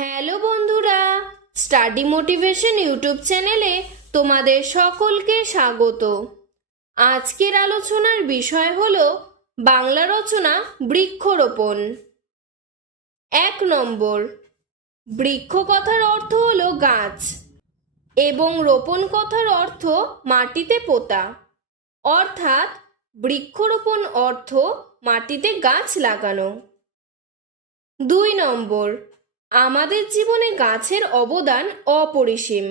Hello বন্ধুরা, study motivation YouTube চ্যানেলে তোমাদের সকলকে স্বাগত। আজকের আলোচনার বিষয় হলো বাংলা রচনা বৃক্ষরোপণ। 1 নম্বর, বৃক্ষ কথার অর্থ হলো গাছ এবং রোপণ কথার অর্থ মাটিতে পোতা, অর্থাৎ বৃক্ষরোপণ অর্থ মাটিতে গাছ লাগানো। 2 নম্বর, আমাদের জীবনে গাছের অবদান অপরিসীম।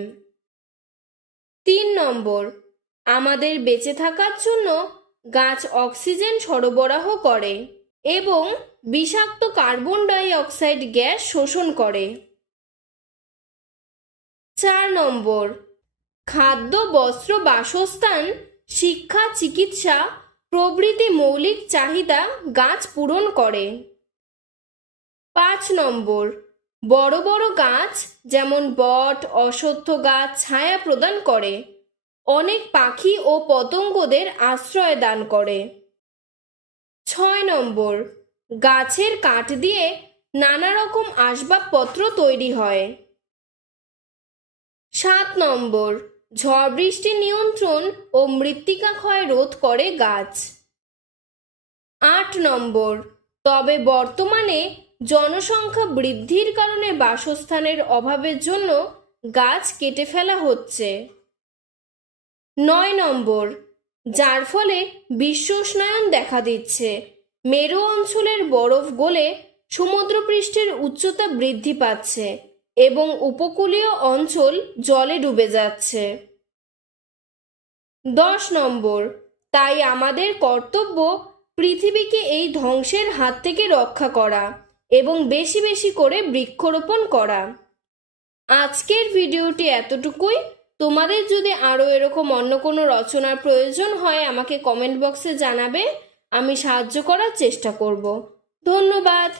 3 নম্বর, আমাদের বেঁচে থাকার জন্য গাছ অক্সিজেন সরবরাহ করে এবং বিষাক্ত কার্বন ডাই অক্সাইড গ্যাস শোষণ করে। 4 নম্বর, খাদ্য, বস্ত্র, বাসস্থান, শিক্ষা, চিকিৎসা প্রভৃতি মৌলিক চাহিদা গাছ পূরণ করে। 5 নম্বর, বড় বড় গাছ যেমন বট, অশ্বত্থ গাছ ছায়া প্রদান করে, অনেক পাখি ও পতঙ্গদের আশ্রয় দান করে। 6 নম্বর, গাছের কাঠ দিয়ে নানা রকম আসবাবপত্র তৈরি হয়। 7 নম্বর, ঝড় বৃষ্টি নিয়ন্ত্রণ ও মৃত্তিকা ক্ষয় রোধ করে গাছ। 8 নম্বর, তবে বর্তমানে জনসংখ্যা বৃদ্ধির কারণে বাসস্থানের অভাবের জন্য গাছ কেটে ফেলা হচ্ছে। 9 নম্বর, যার ফলে বিশ্ব উষ্ণায়ন দেখা দিচ্ছে, মেরু অঞ্চলের বরফ গলে সমুদ্রপৃষ্ঠের উচ্চতা বৃদ্ধি পাচ্ছে এবং উপকূলীয় অঞ্চল জলে ডুবে যাচ্ছে। 10 নম্বর, তাই আমাদের কর্তব্য পৃথিবীকে এই ধ্বংসের হাত থেকে রক্ষা করা এবং বেশি বেশি করে বৃক্ষরোপণ করা। আজকের ভিডিওটি এতটুকুই। তোমাদের যদি আরও এরকম অন্য কোনো রচনার প্রয়োজন হয় আমাকে কমেন্ট বক্সে জানাবে, আমি সাহায্য করার চেষ্টা করব। ধন্যবাদ।